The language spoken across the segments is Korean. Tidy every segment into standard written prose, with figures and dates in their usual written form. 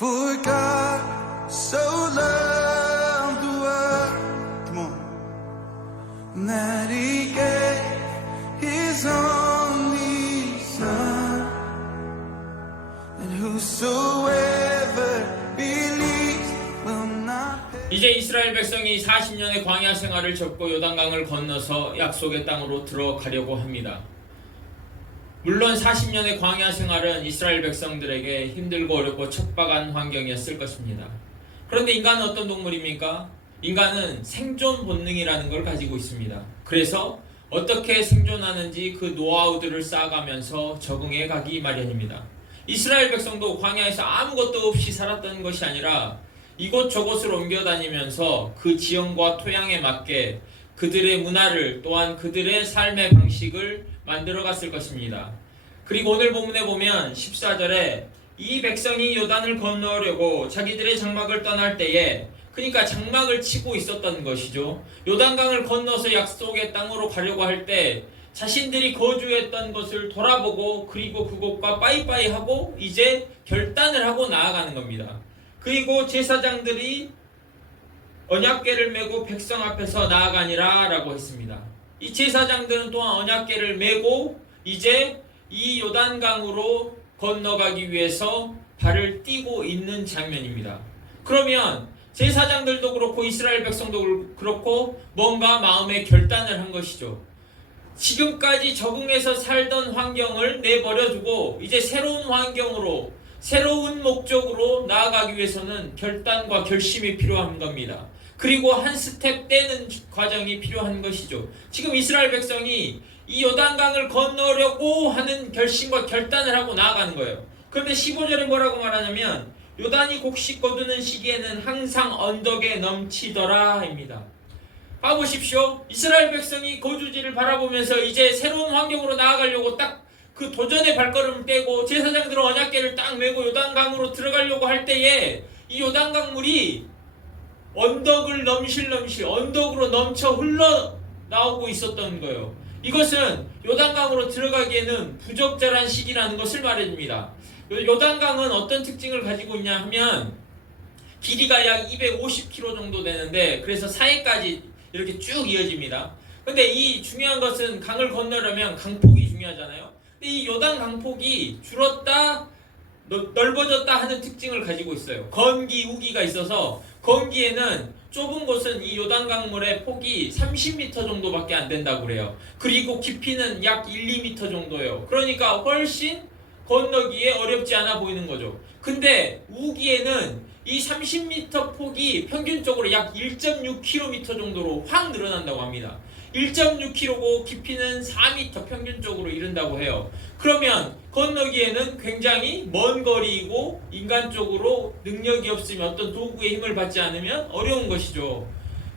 For God so loved the world, come on, that He gave His only Son, and whosoever believes will not perish. 이제 이스라엘 백성이 40년의 광야 생활을 접고 요단강을 건너서 약속의 땅으로 들어가려고 합니다. 물론 40년의 광야 생활은 이스라엘 백성들에게 힘들고 어렵고 척박한 환경이었을 것입니다. 그런데 인간은 어떤 동물입니까? 인간은 생존 본능이라는 걸 가지고 있습니다. 그래서 어떻게 생존하는지 그 노하우들을 쌓아가면서 적응해 가기 마련입니다. 이스라엘 백성도 광야에서 아무것도 없이 살았던 것이 아니라 이곳저곳을 옮겨다니면서 그 지형과 토양에 맞게 그들의 문화를 또한 그들의 삶의 방식을 만들어갔을 것입니다. 그리고 오늘 본문에 보면 14절에 이 백성이 요단을 건너려고 자기들의 장막을 떠날 때에, 그러니까 장막을 치고 있었던 것이죠. 요단강을 건너서 약속의 땅으로 가려고 할 때 자신들이 거주했던 것을 돌아보고 그리고 그곳과 빠이빠이 하고 이제 결단을 하고 나아가는 겁니다. 그리고 제사장들이 언약궤를 메고 백성 앞에서 나아가니라 라고 했습니다. 이 제사장들은 또한 언약궤를 메고 이제 이 요단강으로 건너가기 위해서 발을 띄고 있는 장면입니다. 그러면 제사장들도 그렇고 이스라엘 백성도 그렇고 뭔가 마음의 결단을 한 것이죠. 지금까지 적응해서 살던 환경을 내버려두고 이제 새로운 환경으로 새로운 목적으로 나아가기 위해서는 결단과 결심이 필요한 겁니다. 그리고 한 스텝 떼는 과정이 필요한 것이죠. 지금 이스라엘 백성이 이 요단강을 건너려고 하는 결심과 결단을 하고 나아가는 거예요. 그런데 15절에 뭐라고 말하냐면 요단이 곡식 거두는 시기에는 항상 언덕에 넘치더라 입니다. 봐보십시오. 이스라엘 백성이 거주지를 바라보면서 이제 새로운 환경으로 나아가려고 딱 그 도전의 발걸음을 떼고 제사장들은 언약궤를 딱 메고 요단강으로 들어가려고 할 때에 이 요단강 물이 언덕을 넘실넘실 언덕으로 넘쳐 흘러나오고 있었던 거예요. 이것은 요단강으로 들어가기에는 부적절한 시기라는 것을 말해줍니다. 요단강은 어떤 특징을 가지고 있냐 하면 길이가 약 250km 정도 되는데 그래서 사해까지 이렇게 쭉 이어집니다. 근데 이 중요한 것은 강을 건너려면 강폭이 중요하잖아요. 근데 이 요단 강폭이 줄었다 넓어졌다 하는 특징을 가지고 있어요. 건기, 우기가 있어서 건기에는 좁은 곳은 이 요단강물의 폭이 30m 정도밖에 안 된다고 그래요. 그리고 깊이는 약 1, 2m 정도예요. 그러니까 훨씬 건너기에 어렵지 않아 보이는 거죠. 근데 우기에는 이 30m 폭이 평균적으로 약 1.6km 정도로 확 늘어난다고 합니다. 1.6km고 깊이는 4m 평균적으로 이른다고 해요. 그러면 건너기에는 굉장히 먼 거리이고 인간적으로 능력이 없으면 어떤 도구의 힘을 받지 않으면 어려운 것이죠.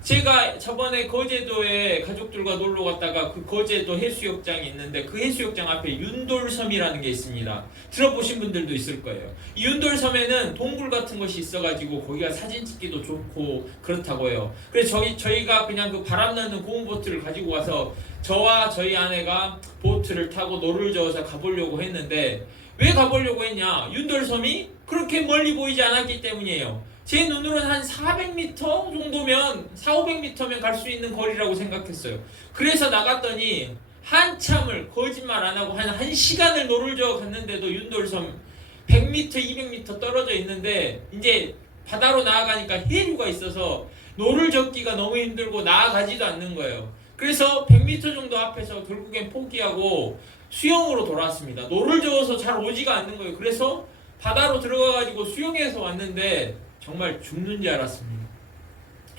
제가 저번에 거제도에 가족들과 놀러 갔다가 그 거제도 해수욕장이 있는데 그 해수욕장 앞에 윤돌섬이라는 게 있습니다. 들어보신 분들도 있을 거예요. 이 윤돌섬에는 동굴 같은 것이 있어가지고 거기가 사진 찍기도 좋고 그렇다고 해요. 그래서 저희가 그냥 그 바람 나는 고무보트를 가지고 와서 저와 저희 아내가 보트를 타고 노를 저어서 가보려고 했는데 왜 가보려고 했냐? 윤돌섬이 그렇게 멀리 보이지 않았기 때문이에요. 제 눈으로는 한 400m 정도면 400~500m면 갈 수 있는 거리라고 생각했어요. 그래서 나갔더니 한참을 거짓말 안 하고 한 1시간을 노를 저어 갔는데도 윤돌섬 100m, 200m 떨어져 있는데 이제 바다로 나아가니까 해류가 있어서 노를 젓기가 너무 힘들고 나아가지도 않는 거예요. 그래서 100m 정도 앞에서 결국엔 포기하고 수영으로 돌아왔습니다. 노를 저어서 잘 오지가 않는 거예요. 그래서 바다로 들어가가지고 수영해서 왔는데 정말 죽는 줄 알았습니다.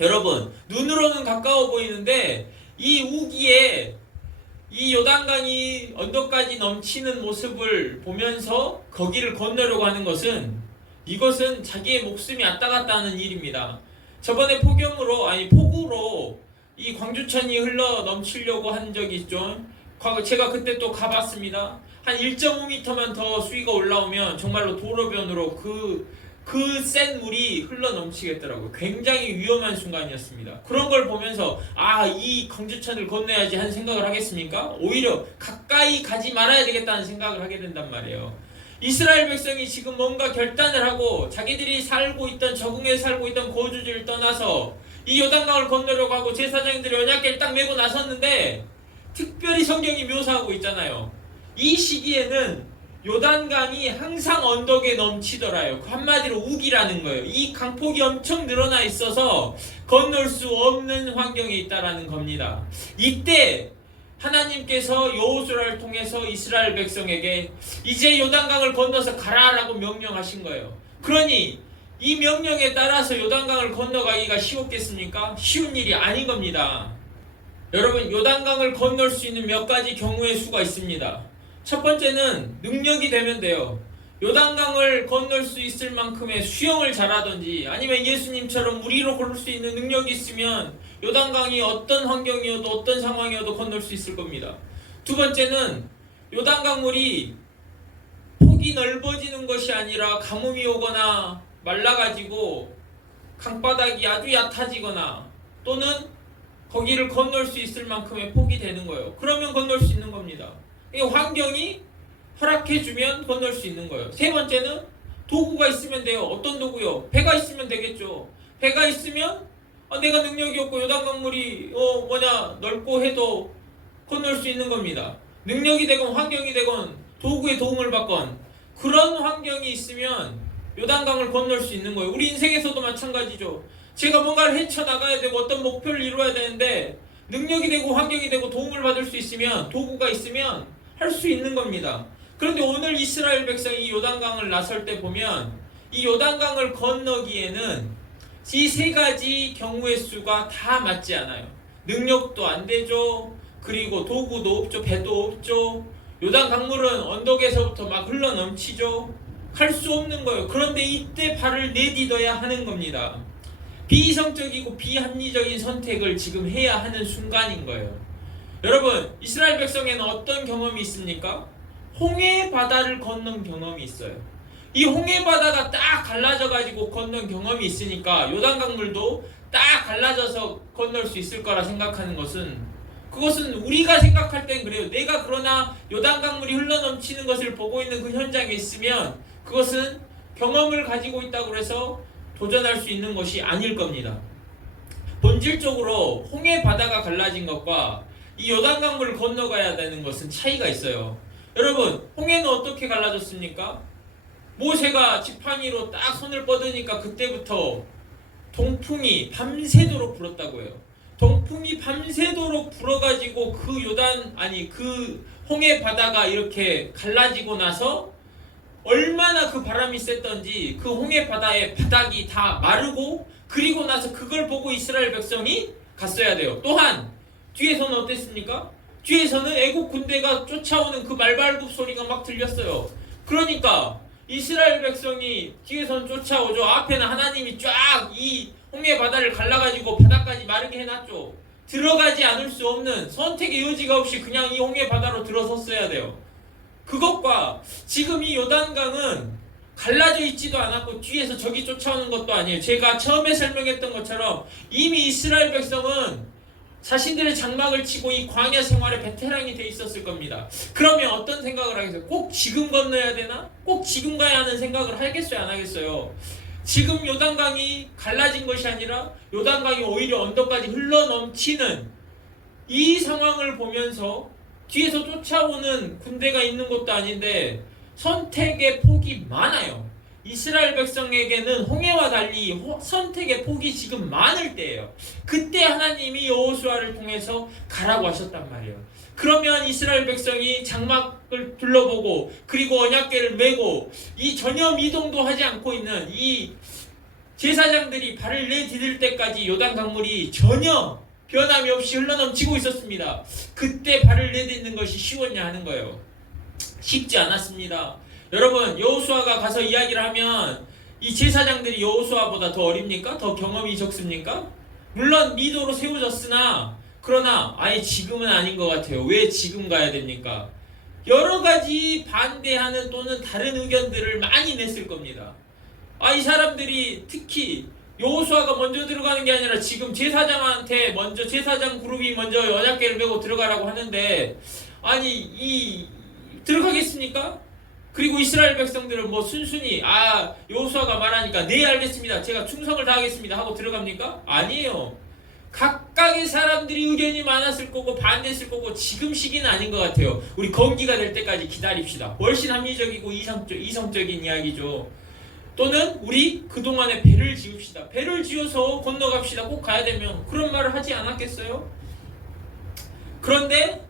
여러분, 눈으로는 가까워 보이는데 이 우기에 이 요단강이 언덕까지 넘치는 모습을 보면서 거기를 건너려고 하는 것은 이것은 자기의 목숨이 왔다 갔다 하는 일입니다. 저번에 폭우로 이 광주천이 흘러 넘치려고 한 적이 있죠. 제가 그때 또 가봤습니다. 한 1.5m만 더 수위가 올라오면 정말로 도로변으로 그 센 물이 흘러 넘치겠더라고요. 굉장히 위험한 순간이었습니다. 그런 걸 보면서 이 광주천을 건너야지 하는 생각을 하겠습니까? 오히려 가까이 가지 말아야 되겠다는 생각을 하게 된단 말이에요. 이스라엘 백성이 지금 뭔가 결단을 하고 자기들이 적응해 살고 있던 거주지를 떠나서 이 요단강을 건너려고 하고 제사장들이 언약궤를 딱 메고 나섰는데, 특별히 성경이 묘사하고 있잖아요. 이 시기에는 요단강이 항상 언덕에 넘치더라요. 한마디로 우기라는 거예요. 이 강폭이 엄청 늘어나 있어서 건널 수 없는 환경에 있다라는 겁니다. 이때 하나님께서 여호수아를 통해서 이스라엘 백성에게 이제 요단강을 건너서 가라라고 명령하신 거예요. 그러니 이 명령에 따라서 요단강을 건너가기가 쉬웠겠습니까? 쉬운 일이 아닌 겁니다. 여러분, 요단강을 건널 수 있는 몇 가지 경우의 수가 있습니다. 첫 번째는 능력이 되면 돼요. 요단강을 건널 수 있을 만큼의 수영을 잘하든지 아니면 예수님처럼 무리로 걸을 수 있는 능력이 있으면 요단강이 어떤 환경이어도 어떤 상황이어도 건널 수 있을 겁니다. 두 번째는 요단강물이 폭이 넓어지는 것이 아니라 가뭄이 오거나 말라가지고 강바닥이 아주 얕아지거나 또는 거기를 건널 수 있을 만큼의 폭이 되는 거예요. 그러면 건널 수 있는 겁니다. 환경이 허락해주면 건널 수 있는 거예요. 세 번째는 도구가 있으면 돼요. 어떤 도구요? 배가 있으면 되겠죠. 배가 있으면 내가 능력이 없고 요단강물이 넓고 해도 건널 수 있는 겁니다. 능력이 되건 환경이 되건 도구의 도움을 받건 그런 환경이 있으면 요단강을 건널 수 있는 거예요. 우리 인생에서도 마찬가지죠. 제가 뭔가를 헤쳐나가야 되고 어떤 목표를 이루어야 되는데 능력이 되고 환경이 되고 도움을 받을 수 있으면, 도구가 있으면 할 수 있는 겁니다. 그런데 오늘 이스라엘 백성이 요단강을 나설 때 보면 이 요단강을 건너기에는 이 세 가지 경우의 수가 다 맞지 않아요. 능력도 안 되죠. 그리고 도구도 없죠. 배도 없죠. 요단강물은 언덕에서부터 막 흘러넘치죠. 할 수 없는 거예요. 그런데 이때 발을 내딛어야 하는 겁니다. 비이성적이고 비합리적인 선택을 지금 해야 하는 순간인 거예요. 여러분, 이스라엘 백성에는 어떤 경험이 있습니까? 홍해 바다를 건넌 경험이 있어요. 이 홍해 바다가 딱 갈라져 가지고 건넌 경험이 있으니까 요단강물도 딱 갈라져서 건널 수 있을 거라 생각하는 그것은 우리가 생각할 땐 그래요. 내가 그러나 요단강물이 흘러넘치는 것을 보고 있는 그 현장에 있으면 그것은 경험을 가지고 있다고 해서 도전할 수 있는 것이 아닐 겁니다. 본질적으로 홍해 바다가 갈라진 것과 이 요단강물을 건너가야 되는 것은 차이가 있어요. 여러분, 홍해는 어떻게 갈라졌습니까? 모세가 지팡이로 딱 손을 뻗으니까 그때부터 동풍이 밤새도록 불었다고 해요. 동풍이 밤새도록 불어가지고 그 홍해 바다가 이렇게 갈라지고 나서 얼마나 그 바람이 셌던지 그 홍해 바다의 바닥이 다 마르고, 그리고 나서 그걸 보고 이스라엘 백성이 갔어야 돼요. 또한 뒤에서는 어땠습니까? 뒤에서는 애국 군대가 쫓아오는 그 말발굽 소리가 막 들렸어요. 그러니까 이스라엘 백성이 뒤에서는 쫓아오죠. 앞에는 하나님이 쫙 이 홍해 바다를 갈라가지고 바닥까지 마르게 해놨죠. 들어가지 않을 수 없는 선택의 여지가 없이 그냥 이 홍해 바다로 들어섰어야 돼요. 그것과 지금 이 요단강은 갈라져 있지도 않았고 뒤에서 적이 쫓아오는 것도 아니에요. 제가 처음에 설명했던 것처럼 이미 이스라엘 백성은 자신들의 장막을 치고 이 광야 생활에 베테랑이 돼 있었을 겁니다. 그러면 어떤 생각을 하겠어요? 꼭 지금 건너야 되나? 꼭 지금 가야 하는 생각을 하겠어요? 안 하겠어요? 지금 요단강이 갈라진 것이 아니라 요단강이 오히려 언덕까지 흘러넘치는 이 상황을 보면서 뒤에서 쫓아오는 군대가 있는 것도 아닌데 선택의 폭이 많아요. 이스라엘 백성에게는 홍해와 달리 선택의 폭이 지금 많을 때예요. 그때 하나님이 여호수아를 통해서 가라고 하셨단 말이에요. 그러면 이스라엘 백성이 장막을 둘러보고 그리고 언약궤를 메고 이 전혀 미동도 하지 않고 있는 이 제사장들이 발을 내디딜 때까지 요단 강물이 전혀 변함이 없이 흘러넘치고 있었습니다. 그때 발을 내딛는 것이 쉬웠냐 하는 거예요. 쉽지 않았습니다. 여러분, 여호수아가 가서 이야기를 하면 이 제사장들이 여호수아보다 더 어립니까? 더 경험이 적습니까? 물론 리더로 세워졌으나 그러나 아예 지금은 아닌 것 같아요. 왜 지금 가야 됩니까? 여러 가지 반대하는 또는 다른 의견들을 많이 냈을 겁니다. 이 사람들이 특히 여호수아가 먼저 들어가는 게 아니라 지금 제사장한테 먼저 제사장 그룹이 먼저 언약궤를 메고 들어가라고 하는데 들어가겠습니까? 그리고 이스라엘 백성들은 뭐 순순히 여호수아가 말하니까 네 알겠습니다, 제가 충성을 다하겠습니다 하고 들어갑니까? 아니에요. 각각의 사람들이 의견이 많았을 거고 반대했을 거고 지금 시기는 아닌 것 같아요. 우리 건기가 될 때까지 기다립시다. 훨씬 합리적이고 이성적인 이야기죠. 또는 우리 그동안에 배를 지읍시다. 배를 지어서 건너갑시다. 꼭 가야 되면 그런 말을 하지 않았겠어요? 그런데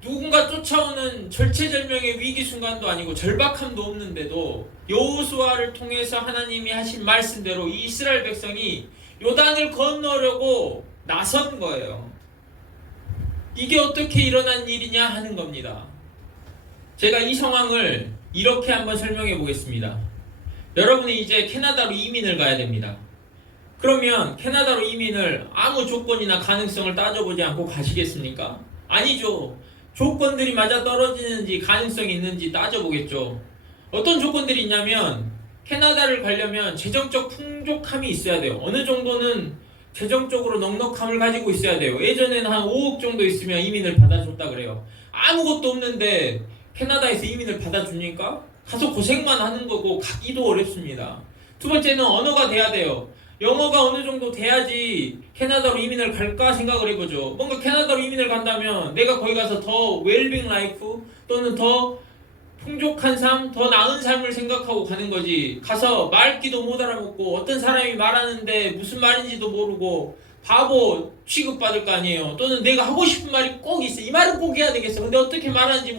누군가 쫓아오는 절체절명의 위기 순간도 아니고 절박함도 없는데도 여호수아를 통해서 하나님이 하신 말씀대로 이 이스라엘 백성이 요단을 건너려고 나선 거예요. 이게 어떻게 일어난 일이냐 하는 겁니다. 제가 이 상황을 이렇게 한번 설명해 보겠습니다. 여러분이 이제 캐나다로 이민을 가야 됩니다. 그러면 캐나다로 이민을 아무 조건이나 가능성을 따져보지 않고 가시겠습니까? 아니죠. 조건들이 맞아떨어지는지 가능성이 있는지 따져보겠죠. 어떤 조건들이 있냐면 캐나다를 가려면 재정적 풍족함이 있어야 돼요. 어느 정도는 재정적으로 넉넉함을 가지고 있어야 돼요. 예전에는 한 5억 정도 있으면 이민을 받아줬다 그래요. 아무것도 없는데 캐나다에서 이민을 받아줍니까? 가서 고생만 하는 거고 가기도 어렵습니다. 두 번째는 언어가 돼야 돼요. 영어가 어느 정도 돼야지 캐나다로 이민을 갈까 생각을 해보죠. 뭔가 캐나다로 이민을 간다면 내가 거기 가서 더 웰빙 라이프 또는 더 풍족한 삶, 더 나은 삶을 생각하고 가는 거지. 가서 말귀도 못 알아먹고 어떤 사람이 말하는데 무슨 말인지도 모르고 바보 취급받을 거 아니에요. 또는 내가 하고 싶은 말이 꼭 있어. 이 말은 꼭 해야 되겠어. 근데 어떻게 말하는지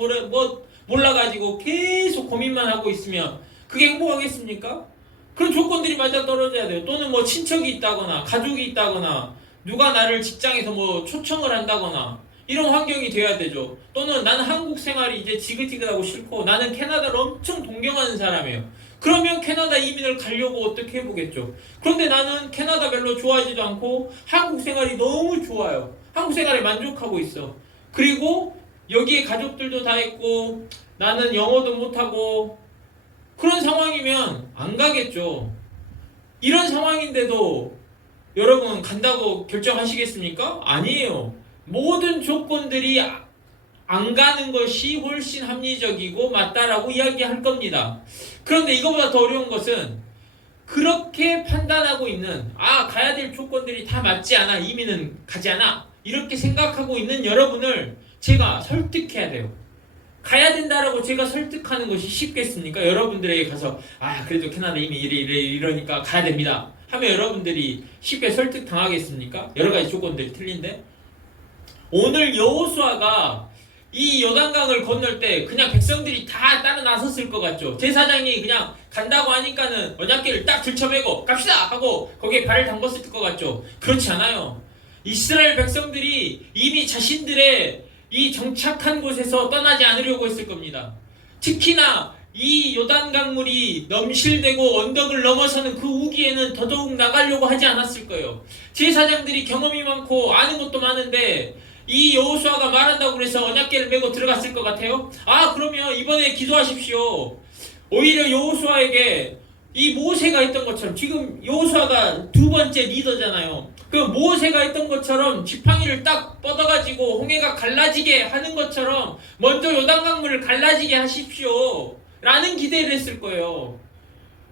몰라가지고 계속 고민만 하고 있으면 그게 행복하겠습니까? 그런 조건들이 맞아떨어져야 돼요. 또는 뭐 친척이 있다거나 가족이 있다거나 누가 나를 직장에서 뭐 초청을 한다거나 이런 환경이 돼야 되죠. 또는 나는 한국 생활이 이제 지긋지긋하고 싫고 나는 캐나다를 엄청 동경하는 사람이에요. 그러면 캐나다 이민을 가려고 어떻게 해보겠죠. 그런데 나는 캐나다 별로 좋아하지도 않고 한국 생활이 너무 좋아요. 한국 생활에 만족하고 있어. 그리고 여기에 가족들도 다 있고 나는 영어도 못하고 그런 상황이면 안 가겠죠. 이런 상황인데도 여러분 간다고 결정하시겠습니까? 아니에요. 모든 조건들이 안 가는 것이 훨씬 합리적이고 맞다라고 이야기할 겁니다. 그런데 이거보다 더 어려운 것은 그렇게 판단하고 있는 가야 될 조건들이 다 맞지 않아, 이민은 가지 않아 이렇게 생각하고 있는 여러분을 제가 설득해야 돼요. 가야 된다라고 제가 설득하는 것이 쉽겠습니까? 여러분들에게 가서 그래도 캐나다 이미 이러니까 가야 됩니다 하면 여러분들이 쉽게 설득당하겠습니까? 여러 가지 조건들이 틀린데 오늘 여호수아가 이 요단강을 건널 때 그냥 백성들이 다 따라 나섰을 것 같죠. 제사장이 그냥 간다고 하니까는 언약궤를 딱 들쳐매고 갑시다 하고 거기에 발을 담궜을 것 같죠. 그렇지 않아요. 이스라엘 백성들이 이미 자신들의 이 정착한 곳에서 떠나지 않으려고 했을 겁니다. 특히나 이 요단강물이 넘실대고 언덕을 넘어서는 그 우기에는 더더욱 나가려고 하지 않았을 거예요. 제사장들이 경험이 많고 아는 것도 많은데 이 여호수아가 말한다고 그래서 언약궤를 메고 들어갔을 것 같아요? 그러면 이번에 기도하십시오. 오히려 여호수아에게 이 모세가 했던 것처럼 지금 여호수아가 두 번째 리더잖아요. 그 모세가 했던 것처럼 지팡이를 딱 뻗어가지고 홍해가 갈라지게 하는 것처럼 먼저 요단강물을 갈라지게 하십시오 라는 기대를 했을 거예요.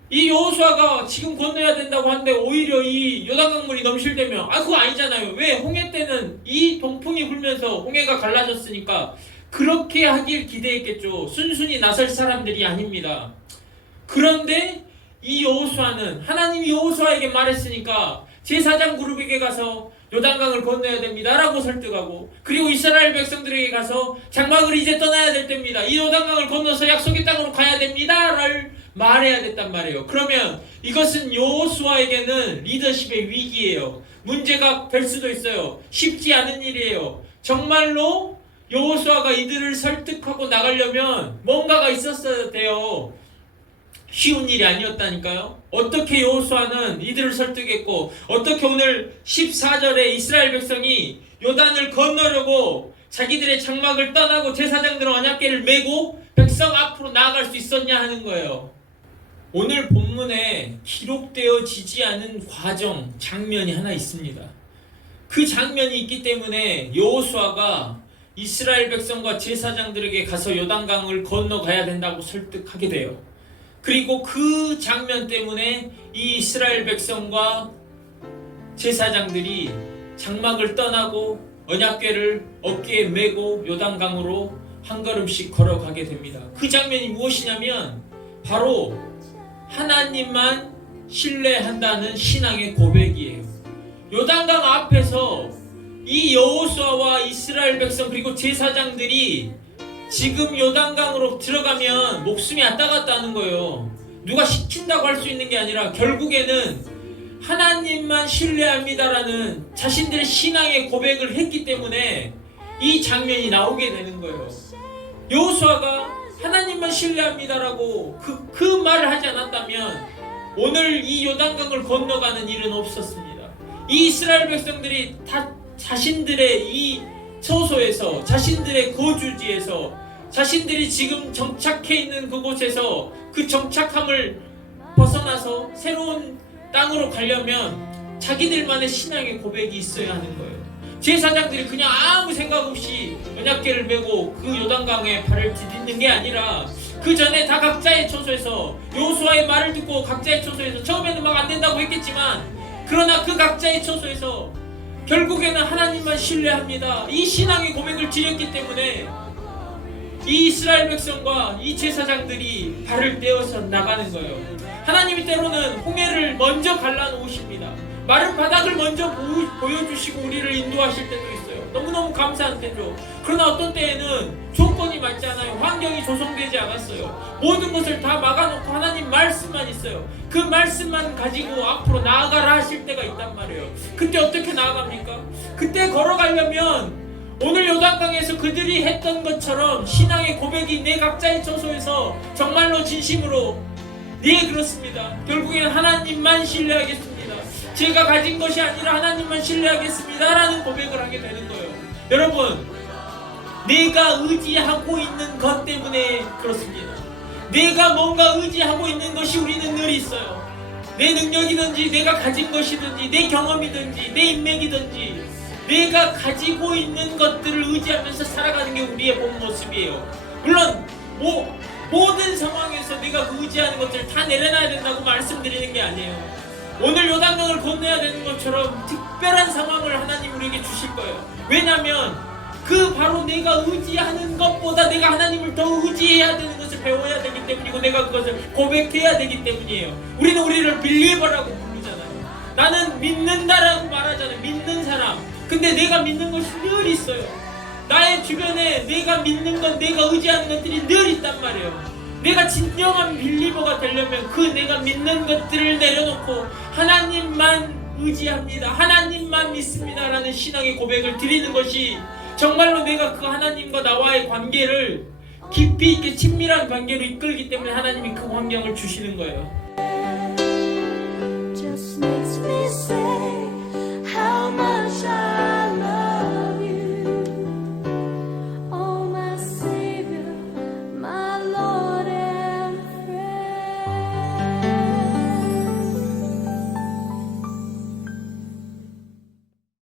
이 여호수아가 지금 건너야 된다고 하는데 오히려 이 요단강물이 넘실대면 그거 아니잖아요. 왜? 홍해 때는 이 동풍이 불면서 홍해가 갈라졌으니까 그렇게 하길 기대했겠죠. 순순히 나설 사람들이 아닙니다. 그런데 이 여호수아는 하나님이 여호수아에게 말했으니까 제사장 그룹에게 가서 요단강을 건너야 됩니다 라고 설득하고 그리고 이스라엘 백성들에게 가서 장막을 이제 떠나야 될 때입니다. 이 요단강을 건너서 약속의 땅으로 가야 됩니다 를 말해야 됐단 말이에요. 그러면 이것은 여호수아에게는 리더십의 위기예요. 문제가 될 수도 있어요. 쉽지 않은 일이에요. 정말로 여호수아가 이들을 설득하고 나가려면 뭔가가 있었어야 돼요. 쉬운 일이 아니었다니까요. 어떻게 여호수아는 이들을 설득했고 어떻게 오늘 14절에 이스라엘 백성이 요단을 건너려고 자기들의 장막을 떠나고 제사장들은 언약궤를 메고 백성 앞으로 나아갈 수 있었냐 하는 거예요. 오늘 본문에 기록되어지지 않은 과정, 장면이 하나 있습니다. 그 장면이 있기 때문에 여호수아가 이스라엘 백성과 제사장들에게 가서 요단강을 건너가야 된다고 설득하게 돼요. 그리고 그 장면 때문에 이 이스라엘 백성과 제사장들이 장막을 떠나고 언약궤를 어깨에 메고 요단강으로 한 걸음씩 걸어가게 됩니다. 그 장면이 무엇이냐면 바로 하나님만 신뢰한다는 신앙의 고백이에요. 요단강 앞에서 이 여호수아와 이스라엘 백성 그리고 제사장들이 지금 요단강으로 들어가면 목숨이 왔다 갔다 하는 거예요. 누가 시킨다고 할 수 있는 게 아니라 결국에는 하나님만 신뢰합니다라는 자신들의 신앙의 고백을 했기 때문에 이 장면이 나오게 되는 거예요. 여호수아가 하나님만 신뢰합니다라고 그 말을 하지 않았다면 오늘 이 요단강을 건너가는 일은 없었습니다. 이 이스라엘 백성들이 다 자신들의 이 처소에서, 자신들의 거주지에서, 자신들이 지금 정착해 있는 그곳에서 그 정착함을 벗어나서 새로운 땅으로 가려면 자기들만의 신앙의 고백이 있어야 하는 거예요. 제사장들이 그냥 아무 생각 없이 언약궤를 메고 그 요단강에 발을 디딛는 게 아니라 그 전에 다 각자의 처소에서 여호수아의 말을 듣고 각자의 처소에서 처음에는 막 안 된다고 했겠지만 그러나 그 각자의 처소에서 결국에는 하나님만 신뢰합니다. 이 신앙의 고백을 드렸기 때문에 이 이스라엘 백성과 이 제사장들이 발을 떼어서 나가는 거예요. 하나님이 때로는 홍해를 먼저 갈라놓으십니다. 마른 바닥을 먼저 보여주시고 우리를 인도하실 때도 있어요. 너무너무 감사한 때죠. 그러나 어떤 때에는 조건이 맞지 않아요. 환경이 조성되지 않았어요. 모든 것을 다 막아놓고 하나님 말씀만 있어요. 그 말씀만 가지고 앞으로 나아가라 하실 때가 있단 말이에요. 그때 어떻게 나아갑니까? 그때 걸어가려면 오늘 요단강에서 그들이 했던 것처럼 신앙의 고백이 내 각자의 처소에서 정말로 진심으로 네 그렇습니다. 결국에는 하나님만 신뢰하겠습니다. 제가 가진 것이 아니라 하나님만 신뢰하겠습니다 라는 고백을 하게 되는 거예요. 여러분, 내가 의지하고 있는 것 때문에 그렇습니다. 내가 뭔가 의지하고 있는 것이 우리는 늘 있어요. 내 능력이든지 내가 가진 것이든지 내 경험이든지 내 인맥이든지 내가 가지고 있는 것들을 의지하면서 살아가는 게 우리의 본 모습이에요. 물론 모든 상황에서 내가 의지하는 것들을 다 내려놔야 된다고 말씀드리는 게 아니에요. 오늘 요단강을 건너야 되는 것처럼 특별한 상황을 하나님 우리에게 주실 거예요. 왜냐하면 그 바로 내가 의지하는 것보다 내가 하나님을 더 의지해야 되는 것을 배워야 되기 때문이고 내가 그것을 고백해야 되기 때문이에요. 우리는 우리를 빌리버라고 부르잖아요. 나는 믿는다라고 말하잖아요. 믿는 사람. 근데 내가 믿는 것이 늘 있어요. 나의 주변에 내가 믿는 것, 내가 의지하는 것들이 늘 있단 말이에요. 내가 진정한 빌리버가 되려면 그 내가 믿는 것들을 내려놓고 하나님만 의지합니다. 하나님만 믿습니다 라는 신앙의 고백을 드리는 것이 정말로 내가 그 하나님과 나와의 관계를 깊이 있게 친밀한 관계로 이끌기 때문에 하나님이 그 환경을 주시는 거예요.